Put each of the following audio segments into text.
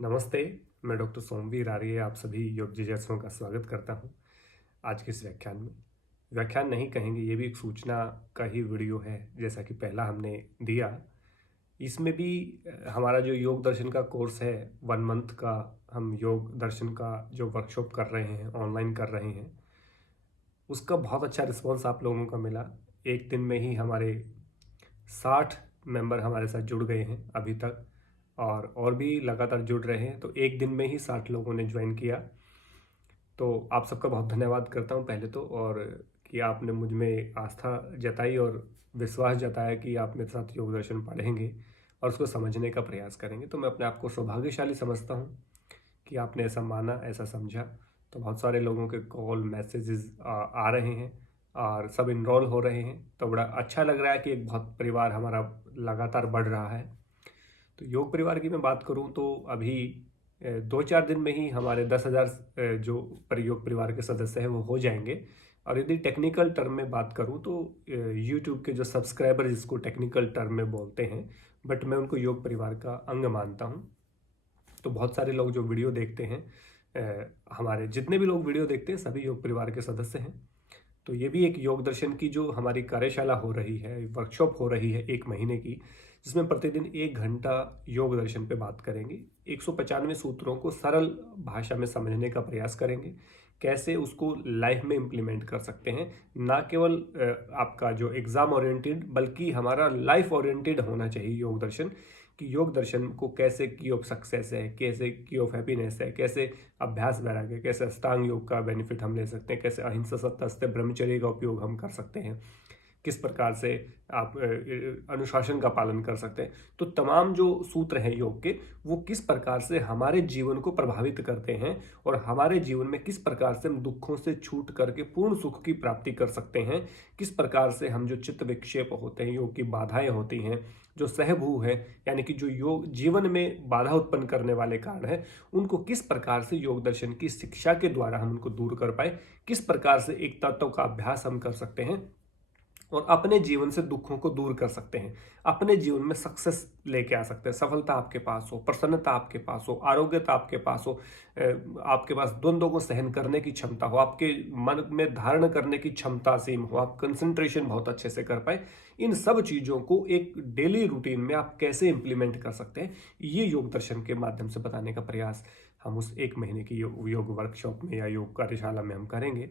नमस्ते, मैं डॉक्टर सोमवीर आर्य आप सभी योग जिज्ञासुओं का स्वागत करता हूं। आज के इस व्याख्यान में व्याख्यान नहीं कहेंगे, ये भी एक सूचना का ही वीडियो है जैसा कि पहला हमने दिया। इसमें भी हमारा जो योग दर्शन का कोर्स है 1 मंथ का, हम योग दर्शन का जो वर्कशॉप कर रहे हैं, ऑनलाइन कर रहे हैं, उसका बहुत अच्छा रिस्पॉन्स आप लोगों का मिला। एक दिन में ही हमारे 60 मेंबर हमारे साथ जुड़ गए हैं अभी तक, और भी लगातार जुड़ रहे हैं। तो एक दिन में ही 60 लोगों ने ज्वाइन किया। तो आप सबका बहुत धन्यवाद करता हूं पहले तो, और कि आपने मुझ में आस्था जताई और विश्वास जताया कि आप मेरे साथ योग दर्शन पढ़ेंगे और उसको समझने का प्रयास करेंगे। तो मैं अपने आप को सौभाग्यशाली समझता हूं कि आपने ऐसा माना, ऐसा समझा। तो बहुत सारे लोगों के कॉल मैसेजेस आ रहे हैं और सब इनरोल हो रहे हैं। तो बड़ा अच्छा लग रहा है कि एक बहुत परिवार हमारा लगातार बढ़ रहा है। तो योग परिवार की मैं बात करूं तो अभी 2-4 दिन में ही हमारे 10,000 जो योग परिवार के सदस्य हैं वो हो जाएंगे। और यदि टेक्निकल टर्म में बात करूं तो यूट्यूब के जो सब्सक्राइबर, जिसको टेक्निकल टर्म में बोलते हैं, बट मैं उनको योग परिवार का अंग मानता हूं। तो बहुत सारे लोग जो वीडियो देखते हैं, हमारे जितने भी लोग वीडियो देखते हैं सभी योग परिवार के सदस्य हैं। तो ये भी एक योग दर्शन की जो हमारी कार्यशाला हो रही है, वर्कशॉप हो रही है 1 महीने की, जिसमें प्रतिदिन 1 घंटा योग दर्शन पे बात करेंगे। 195 सूत्रों को सरल भाषा में समझने का प्रयास करेंगे, कैसे उसको लाइफ में इम्प्लीमेंट कर सकते हैं। ना केवल आपका जो एग्जाम ओरिएंटेड, बल्कि हमारा लाइफ ओरिएंटेड होना चाहिए योग दर्शन। कि योग दर्शन को कैसे की ऑफ सक्सेस है, कैसे की ऑफ हैप्पीनेस है, कैसे अभ्यास वैराग्य, कैसे अष्टांग योग का बेनिफिट हम ले सकते हैं, कैसे अहिंसा सत्य अस्त्य ब्रह्मचर्य का उपयोग हम कर सकते हैं, किस प्रकार से आप अनुशासन का पालन कर सकते हैं। तो तमाम जो सूत्र हैं योग के, वो किस प्रकार से हमारे जीवन को प्रभावित करते हैं और हमारे जीवन में किस प्रकार से हम दुखों से छूट करके पूर्ण सुख की प्राप्ति कर सकते हैं। किस प्रकार से हम जो चित्त विक्षेप होते हैं, योग की बाधाएं होती हैं, जो सहभू है, यानी कि जो योग जीवन में बाधा उत्पन्न करने वाले कारण है, उनको किस प्रकार से योग दर्शन की शिक्षा के द्वारा हम उनको दूर कर पाए, किस प्रकार से एक तत्व का अभ्यास हम कर सकते हैं और अपने जीवन से दुखों को दूर कर सकते हैं, अपने जीवन में सक्सेस लेके आ सकते हैं। सफलता आपके पास हो, प्रसन्नता आपके पास हो, आरोग्यता आपके पास हो, आपके पास द्वंद्वों को सहन करने की क्षमता हो, आपके मन में धारण करने की क्षमता सीम हो, आप कंसंट्रेशन बहुत अच्छे से कर पाए। इन सब चीज़ों को एक डेली रूटीन में आप कैसे इंप्लीमेंट कर सकते हैं, ये योग दर्शन के माध्यम से बताने का प्रयास हम उस 1 महीने की योग वर्कशॉप में या योग कार्यशाला में हम करेंगे।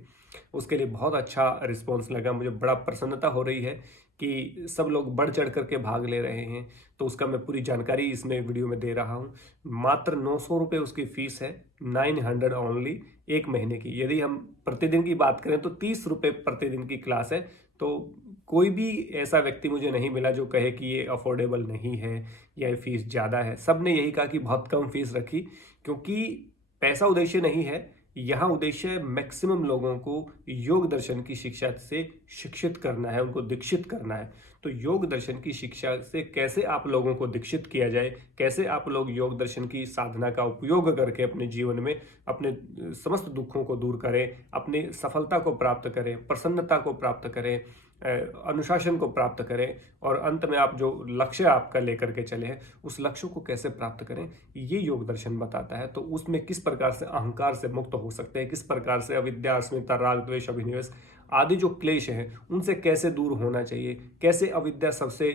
उसके लिए बहुत अच्छा रिस्पॉन्स लगा, मुझे बड़ा प्रसन्नता हो रही है कि सब लोग बढ़ चढ़ करके भाग ले रहे हैं। तो उसका मैं पूरी जानकारी इसमें वीडियो में दे रहा हूँ। मात्र 900 रुपये उसकी फीस है, 900 ओनली 1 महीने की। यदि हम प्रतिदिन की बात करें तो 30 रुपये प्रतिदिन की क्लास है। तो कोई भी ऐसा व्यक्ति मुझे नहीं मिला जो कहे कि ये अफोर्डेबल नहीं है या ये फीस ज़्यादा है। सब ने यही कहा कि बहुत कम फीस रखी, क्योंकि पैसा उद्देश्य नहीं है। यहाँ उद्देश्य मैक्सिमम लोगों को योग दर्शन की शिक्षा से शिक्षित करना है, उनको दीक्षित करना है। तो योग दर्शन की शिक्षा से कैसे आप लोगों को दीक्षित किया जाए, कैसे आप लोग योग दर्शन की साधना का उपयोग करके अपने जीवन में अपने समस्त दुखों को दूर करें, अपनी सफलता को प्राप्त करें, प्रसन्नता को प्राप्त करें, अनुशासन को प्राप्त करें और अंत में आप जो लक्ष्य आपका लेकर के चले हैं उस लक्ष्य को कैसे प्राप्त करें, ये योग दर्शन बताता है। तो उसमें किस प्रकार से अहंकार से मुक्त हो सकते हैं, किस प्रकार से अविद्या, अस्मिता, राग, द्वेष, अभिनिवेश आदि जो क्लेश हैं उनसे कैसे दूर होना चाहिए, कैसे अविद्या सबसे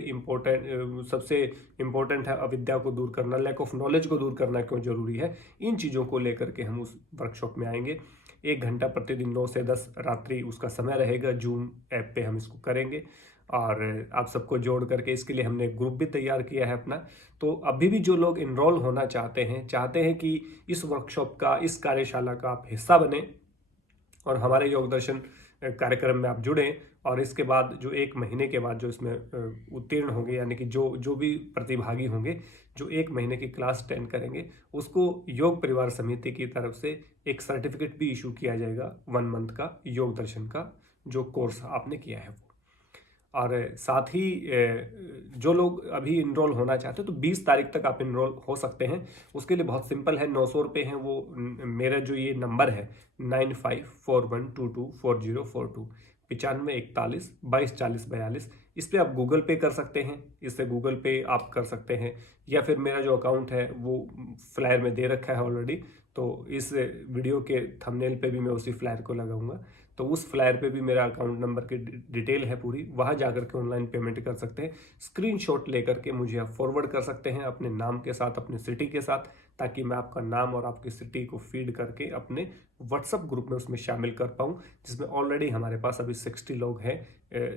इम्पोर्टेंट है, अविद्या को दूर करना, लैक ऑफ नॉलेज को दूर करना क्यों जरूरी है, इन चीज़ों को लेकर के हम उस वर्कशॉप में आएंगे। 1 घंटा प्रतिदिन 9 से 10 रात्रि उसका समय रहेगा। जूम ऐप पे हम इसको करेंगे और आप सबको जोड़ करके इसके लिए हमने ग्रुप भी तैयार किया है अपना। तो अभी भी जो लोग इनरोल होना चाहते हैं कि इस वर्कशॉप का, इस कार्यशाला का आप हिस्सा बने और हमारे योग दर्शन कार्यक्रम में आप जुड़ें, और इसके बाद जो 1 महीने के बाद जो इसमें उत्तीर्ण होंगे, यानी कि जो भी प्रतिभागी होंगे जो 1 महीने की क्लास अटेंड करेंगे, उसको योग परिवार समिति की तरफ से एक सर्टिफिकेट भी इशू किया जाएगा 1 मंथ का, योग दर्शन का जो कोर्स आपने किया है वो। और साथ ही जो लोग अभी इनरोल होना चाहते हैं तो 20 तारीख तक आप इनरोल हो सकते हैं। उसके लिए बहुत सिंपल है, 900 रुपये हैं वो। मेरा जो ये नंबर है 9541224042, 954142224042, इस पर आप गूगल पे कर सकते हैं, इससे गूगल पे आप कर सकते हैं, या फिर मेरा जो अकाउंट है वो फ्लायर में दे रखा है ऑलरेडी, तो इस वीडियो के थंबनेल पे भी मैं उसी फ्लायर को लगाऊंगा। तो उस फ्लायर पे भी मेरा अकाउंट नंबर की डिटेल है पूरी, वहाँ जाकर के ऑनलाइन पेमेंट कर सकते हैं। स्क्रीनशॉट लेकर के मुझे आप फॉरवर्ड कर सकते हैं अपने नाम के साथ, अपने सिटी के साथ, ताकि मैं आपका नाम और आपकी सिटी को फीड करके अपने व्हाट्सएप ग्रुप में उसमें शामिल कर पाऊँ, जिसमें ऑलरेडी हमारे पास अभी 60 लोग हैं,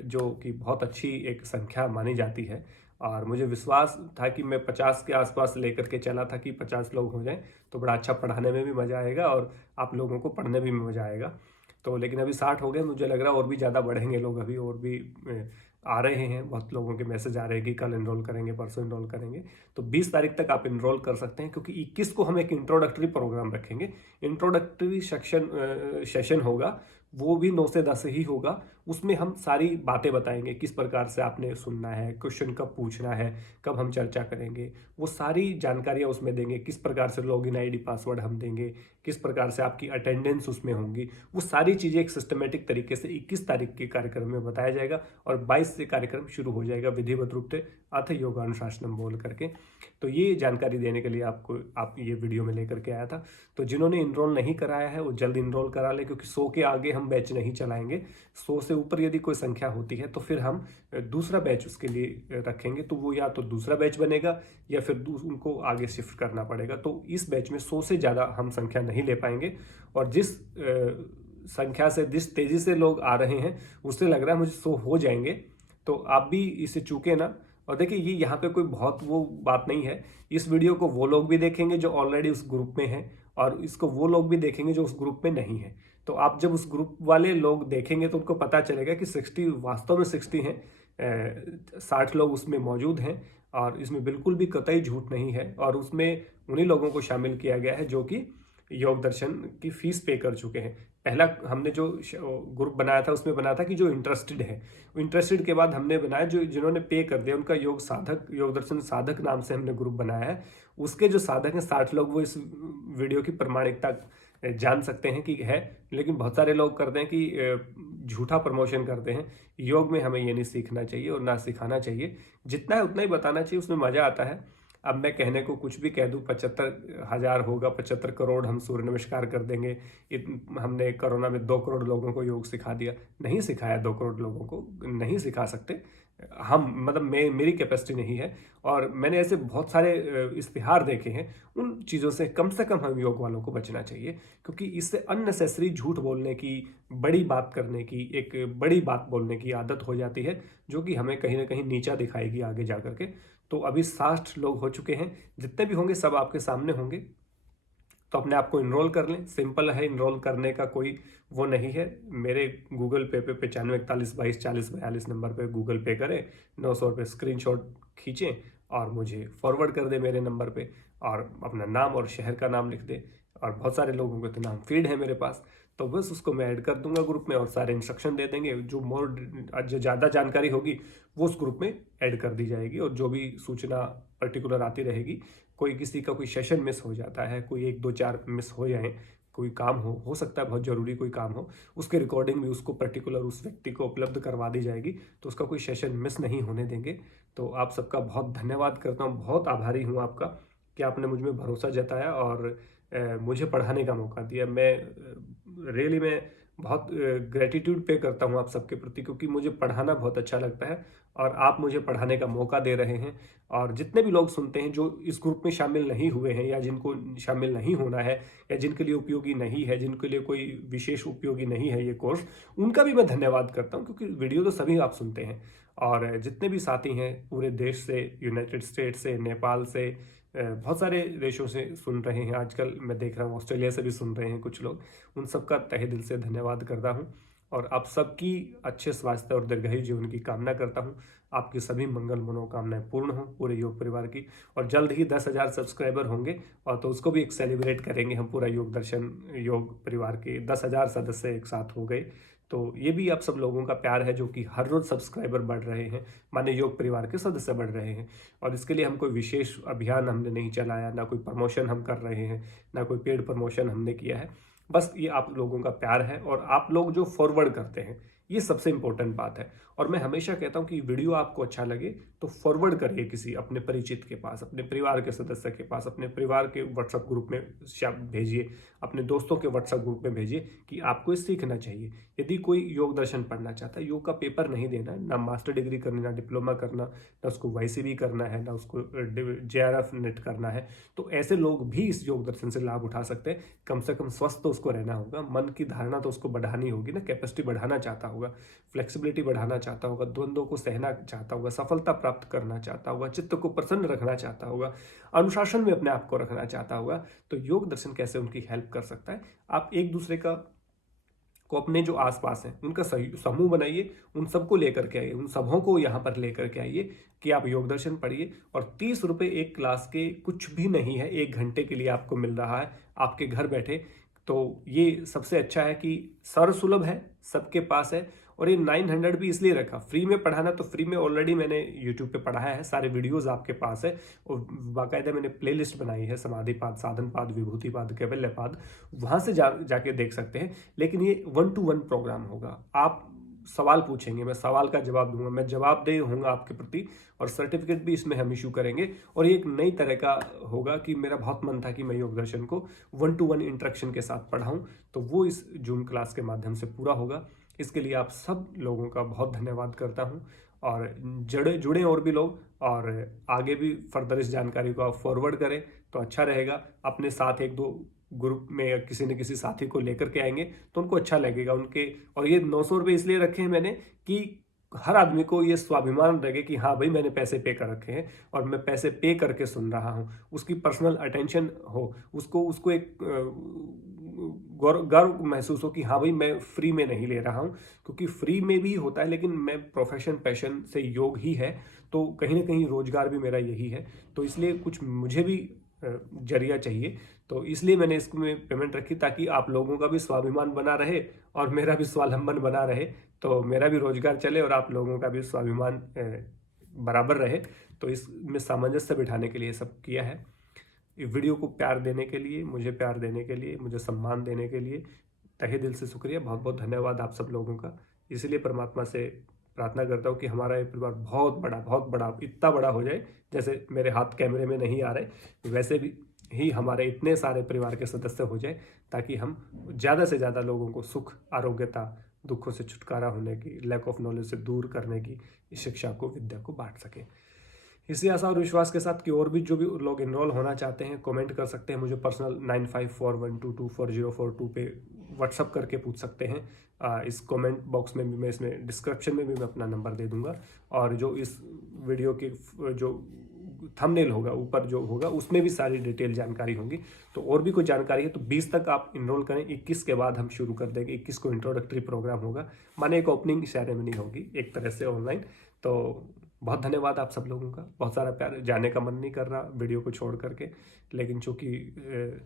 जो कि बहुत अच्छी एक संख्या मानी जाती है। और मुझे विश्वास था कि मैं 50 के आसपास लेकर के चला था कि 50 लोग हो जाएं तो बड़ा अच्छा पढ़ाने में भी मज़ा आएगा और आप लोगों को पढ़ने में भी मज़ा आएगा। तो लेकिन अभी 60 हो गए, मुझे लग रहा है और भी ज़्यादा बढ़ेंगे लोग, अभी और भी आ रहे हैं, बहुत लोगों के मैसेज आ रहे हैं कि कल इनरोल करेंगे, परसों इनरोल करेंगे। तो 20 तारीख तक आप इनरोल कर सकते हैं, क्योंकि 21 को हम एक इंट्रोडक्टरी प्रोग्राम रखेंगे। इंट्रोडक्टरी सेशन होगा, वो भी 9 से 10 ही होगा। उसमें हम सारी बातें बताएंगे, किस प्रकार से आपने सुनना है, क्वेश्चन कब पूछना है, कब हम चर्चा करेंगे, वो सारी जानकारियां उसमें देंगे। किस प्रकार से लॉगिन आईडी पासवर्ड हम देंगे, किस प्रकार से आपकी अटेंडेंस उसमें होंगी, वो सारी चीज़ें एक सिस्टमेटिक तरीके से 21 तारीख के कार्यक्रम में बताया जाएगा। और 22 से कार्यक्रम शुरू हो जाएगा विधिवत रूप से अथ योगानुशासनम बोल करके। तो ये जानकारी देने के लिए आप ये वीडियो में लेकर के आया था। तो जिन्होंने इनरोल नहीं कराया है वो जल्द इनरोल करा ले, क्योंकि 100 के आगे हम बैच नहीं चलाएंगे। 100 से ऊपर यदि कोई संख्या होती है तो फिर हम दूसरा बैच उसके लिए रखेंगे, तो वो या तो दूसरा बैच बनेगा या फिर उनको आगे शिफ्ट करना पड़ेगा। तो इस बैच में 100 से ज़्यादा हम संख्या नहीं ले पाएंगे। और जिस संख्या से, जिस तेज़ी से लोग आ रहे हैं, उससे लग रहा है मुझे 100 हो जाएंगे। तो आप भी इसे चूके ना। और देखिए, ये यहाँ पे कोई बहुत वो बात नहीं है। इस वीडियो को वो लोग भी देखेंगे जो ऑलरेडी उस ग्रुप में हैं, और इसको वो लोग भी देखेंगे जो उस ग्रुप में नहीं है। तो आप जब उस ग्रुप वाले लोग देखेंगे तो उनको पता चलेगा कि 60 वास्तव में 60 हैं, 60 लोग उसमें मौजूद हैं, और इसमें बिल्कुल भी कतई झूठ नहीं है। और उसमें उन्हीं लोगों को शामिल किया गया है जो कि योग दर्शन की फीस पे कर चुके हैं। पहला हमने जो ग्रुप बनाया था उसमें बनाया था कि जो इंटरेस्टेड है, इंटरेस्टेड के बाद हमने बनाया जो जिन्होंने पे कर दिया, उनका योग दर्शन साधक नाम से हमने ग्रुप बनाया है। उसके जो साधक हैं 60 लोग, वो इस वीडियो की प्रमाणिकता जान सकते हैं कि है। लेकिन बहुत सारे लोग करते हैं कि झूठा प्रमोशन करते हैं। योग में हमें ये नहीं सीखना चाहिए और ना सिखाना चाहिए, जितना है उतना ही बताना चाहिए, उसमें मज़ा आता है। अब मैं कहने को कुछ भी कह दूं, 75,000 होगा, 75 करोड़ हम सूर्य नमस्कार कर देंगे, हमने कोरोना में 2 करोड़ लोगों को योग सिखा दिया। नहीं सिखाया, 2 करोड़ लोगों को नहीं सिखा सकते हम, मतलब मेरी कैपेसिटी नहीं है। और मैंने ऐसे बहुत सारे इश्तिहार देखे हैं। उन चीज़ों से कम हम योग वालों को बचना चाहिए, क्योंकि इससे अननेसेसरी झूठ बोलने की, बड़ी बात करने की, एक बड़ी बात बोलने की आदत हो जाती है, जो कि हमें कहीं ना कहीं नीचा दिखाएगी आगे जा करके। तो अभी 60 लोग हो चुके हैं, जितने भी होंगे सब आपके सामने होंगे। तो अपने आप को इनरोल कर लें, सिंपल है, इनरोल करने का कोई वो नहीं है। मेरे गूगल पे 95 41 22 40 42 नंबर पे गूगल पे करें, 900 रुपये स्क्रीनशॉट खींचें और मुझे फॉरवर्ड कर दें मेरे नंबर पे, और अपना नाम और शहर का नाम लिख दें। और बहुत सारे लोगों के तो नाम फीड है मेरे पास, तो बस उसको मैं ऐड कर दूंगा ग्रुप में, और सारे इंस्ट्रक्शन दे देंगे। जो ज़्यादा जानकारी होगी वो उस ग्रुप में ऐड कर दी जाएगी, और जो भी सूचना पर्टिकुलर आती रहेगी, कोई किसी का कोई सेशन मिस हो जाता है, कोई 1 2 4 मिस हो जाए, कोई काम हो सकता है बहुत ज़रूरी कोई काम हो, उसके रिकॉर्डिंग भी उसको पर्टिकुलर उस व्यक्ति को उपलब्ध करवा दी जाएगी, तो उसका कोई सेशन मिस नहीं होने देंगे। तो आप सबका बहुत धन्यवाद करता हूँ, बहुत आभारी हूँ आपका कि आपने मुझ में भरोसा जताया और मुझे पढ़ाने का मौका दिया। मैं रियली मैं बहुत ग्रेटिट्यूड पे करता हूँ आप सबके प्रति, क्योंकि मुझे पढ़ाना बहुत अच्छा लगता है और आप मुझे पढ़ाने का मौका दे रहे हैं। और जितने भी लोग सुनते हैं जो इस ग्रुप में शामिल नहीं हुए हैं, या जिनको शामिल नहीं होना है, या जिनके लिए उपयोगी नहीं है, जिनके लिए कोई विशेष उपयोगी नहीं है ये कोर्स, उनका भी मैं धन्यवाद करता हूँ, क्योंकि वीडियो तो सभी आप सुनते हैं। और जितने भी साथी हैं पूरे देश से, यूनाइटेड स्टेट से, नेपाल से, बहुत सारे देशों से सुन रहे हैं आजकल, मैं देख रहा हूँ ऑस्ट्रेलिया से भी सुन रहे हैं कुछ लोग, उन सबका तहे दिल से धन्यवाद करता हूँ। और आप सबकी अच्छे स्वास्थ्य और दीर्घायु जीवन की कामना करता हूँ। आपकी सभी मंगल मनोकामनाएं पूर्ण हो पूरे योग परिवार की। और जल्द ही 10,000 सब्सक्राइबर होंगे, और तो उसको भी एक सेलिब्रेट करेंगे हम, पूरा योग दर्शन योग परिवार के 10,000 सदस्य एक साथ हो गए। तो ये भी आप सब लोगों का प्यार है, जो कि हर रोज सब्सक्राइबर बढ़ रहे हैं, माने योग परिवार के सदस्य बढ़ रहे हैं। और इसके लिए हम कोई विशेष अभियान हमने नहीं चलाया, ना कोई प्रमोशन हम कर रहे हैं, ना कोई पेड प्रमोशन हमने किया है। बस ये आप लोगों का प्यार है, और आप लोग जो फॉरवर्ड करते हैं, ये सबसे इम्पोर्टेंट बात है। और मैं हमेशा कहता हूँ कि वीडियो आपको अच्छा लगे तो फॉरवर्ड करिए किसी अपने परिचित के पास, अपने परिवार के सदस्य के पास, अपने परिवार के व्हाट्सएप ग्रुप में भेजिए, अपने दोस्तों के व्हाट्सएप ग्रुप में भेजिए कि आपको ये सीखना चाहिए। यदि कोई योग दर्शन पढ़ना चाहता है, योग का पेपर नहीं देना है, ना मास्टर डिग्री करनी, ना डिप्लोमा करना, ना उसको YCB करना है, ना उसको JRF नेट करना है, तो ऐसे लोग भी इस योग दर्शन से लाभ उठा सकते हैं। कम से कम स्वस्थ तो उसको रहना होगा, मन की धारणा तो उसको बढ़ानी होगी ना, कैपेसिटी बढ़ाना चाहता होगा, फ्लेक्सिबिलिटी बढ़ाना चाहता होगा, द्वंद्वों को सहना चाहता होगा, सफलता प्राप्त करना चाहता होगा, चित्त को प्रसन्न रखना चाहता होगा, अनुशासन में अपने आप को रखना चाहता होगा, तो योग दर्शन कैसे उनकी हेल्प कर सकता है। आप एक दूसरे को अपने जो आसपास हैं उनका समूह बनाइए, उन सबको लेकर के आइए, उन सबों को यहाँ पर लेकर के आइए कि आप योग दर्शन पढ़िए। और 30 रुपये एक क्लास के कुछ भी नहीं है, 1 घंटे के लिए आपको मिल रहा है आपके घर बैठे। तो ये सबसे अच्छा है कि सर्वसुलभ है, सबके पास है। और ये 900 भी इसलिए रखा, फ्री में पढ़ाना, तो फ्री में ऑलरेडी मैंने यूट्यूब पे पढ़ाया है, सारे वीडियोस आपके पास है और बाकायदा मैंने प्लेलिस्ट बनाई है, समाधिपाद, साधनपाद, विभूतिपाद, कैवल्यपाद, वहाँ से जाके देख सकते हैं। लेकिन ये 1 to 1 प्रोग्राम होगा। आप सवाल पूछेंगे, मैं सवाल का जवाब दूंगा, मैं जवाबदेह होऊंगा आपके प्रति, और सर्टिफिकेट भी इसमें हम इशू करेंगे। और ये एक नई तरह का होगा कि मेरा बहुत मन था कि मैं योग दर्शन को 1 to 1 इंटरेक्शन के साथ पढ़ाऊं, तो वो इस जूम क्लास के माध्यम से पूरा होगा। इसके लिए आप सब लोगों का बहुत धन्यवाद करता हूं। और जुड़े और भी लोग, और आगे भी फर्दर इस जानकारी को आप फॉरवर्ड करें तो अच्छा रहेगा। अपने साथ 1-2 ग्रुप में किसी न किसी साथी को लेकर के आएंगे तो उनको अच्छा लगेगा उनके। और ये 900 रुपये इसलिए रखे हैं मैंने कि हर आदमी को ये स्वाभिमान लगे कि हाँ भाई मैंने पैसे पे कर रखे हैं और मैं पैसे पे करके सुन रहा हूँ, उसकी पर्सनल अटेंशन हो, उसको एक गर्व महसूस हो कि हाँ भाई मैं फ्री में नहीं ले रहा हूँ। क्योंकि फ्री में भी होता है, लेकिन मैं प्रोफेशन पैशन से योग ही है, तो कहीं ना कहीं रोजगार भी मेरा यही है, तो इसलिए कुछ मुझे भी जरिया चाहिए। तो इसलिए मैंने इसमें पेमेंट रखी ताकि आप लोगों का भी स्वाभिमान बना रहे और मेरा भी स्वावलंबन बना रहे, तो मेरा भी रोजगार चले और आप लोगों का भी स्वाभिमान बराबर रहे। तो इसमें सामंजस्य बिठाने के लिए सब किया है। इस वीडियो को प्यार देने के लिए, मुझे प्यार देने के लिए, मुझे सम्मान देने के लिए तहे दिल से शुक्रिया, बहुत बहुत धन्यवाद आप सब लोगों का। इसलिए परमात्मा से प्रार्थना करता हूँ कि हमारा ये परिवार बहुत बड़ा इतना बड़ा हो जाए, जैसे मेरे हाथ कैमरे में नहीं आ रहे वैसे भी ही हमारे इतने सारे परिवार के सदस्य हो जाए, ताकि हम ज़्यादा से ज़्यादा लोगों को सुख, आरोग्यता, दुखों से छुटकारा होने की, लैक ऑफ नॉलेज से दूर करने की शिक्षा को, विद्या को बांट सकें। इसी आशा और विश्वास के साथ कि और भी जो भी लोग इनरोल होना चाहते हैं कमेंट कर सकते हैं मुझे पर्सनल 9541224042 पे व्हाट्सअप करके पूछ सकते हैं। इस कमेंट बॉक्स में भी मैं, इसमें डिस्क्रिप्शन में भी मैं अपना नंबर दे दूंगा, और जो इस वीडियो की जो थंबनेल होगा ऊपर जो होगा उसमें भी सारी डिटेल जानकारी होगी। तो और भी कोई जानकारी है तो 20 तक आप इनरोल करें, 21 के बाद हम शुरू कर देंगे। 21 को इंट्रोडक्टरी प्रोग्राम होगा, माने एक ओपनिंग सेरेमनी होगी एक तरह से ऑनलाइन। तो बहुत धन्यवाद आप सब लोगों का, बहुत सारा प्यार। जाने का मन नहीं कर रहा वीडियो को छोड़ करके, लेकिन चूंकि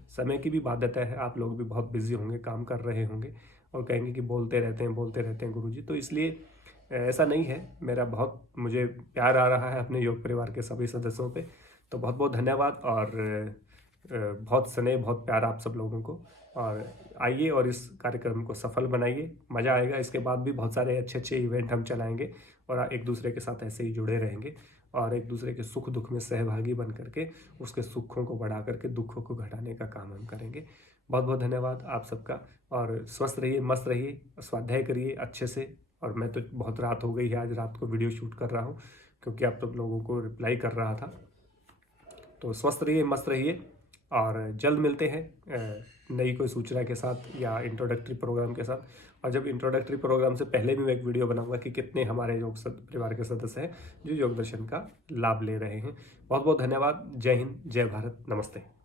समय की भी बाध्यता है, आप लोग भी बहुत बिजी होंगे, काम कर रहे होंगे और कहेंगे कि बोलते रहते हैं गुरुजी, तो इसलिए ऐसा नहीं है। मेरा बहुत, मुझे प्यार आ रहा है अपने योग परिवार के सभी सदस्यों पे, तो बहुत बहुत धन्यवाद और बहुत स्नेह, बहुत प्यार आप सब लोगों को। और आइए और इस कार्यक्रम को सफल बनाइए, मज़ा आएगा। इसके बाद भी बहुत सारे अच्छे इवेंट हम चलाएंगे और एक दूसरे के साथ ऐसे ही जुड़े रहेंगे और एक दूसरे के सुख दुख में सहभागी बन करके उसके सुखों को बढ़ा करके दुखों को घटाने का काम हम करेंगे। बहुत बहुत धन्यवाद आप सबका, और स्वस्थ रहिए, मस्त रहिए, स्वाध्याय करिए अच्छे से। और मैं तो बहुत रात हो गई है, आज रात को वीडियो शूट कर रहा हूँ क्योंकि आप सब लोगों को रिप्लाई कर रहा था। तो स्वस्थ रहिए, मस्त रहिए, और जल्द मिलते हैं नई कोई सूचना के साथ या इंट्रोडक्टरी प्रोग्राम के साथ। और जब इंट्रोडक्टरी प्रोग्राम से पहले भी मैं एक वीडियो बनाऊंगा कि कितने हमारे योग परिवार के सदस्य हैं जो योग दर्शन का लाभ ले रहे हैं। बहुत बहुत धन्यवाद। जय हिंद, जय भारत, नमस्ते।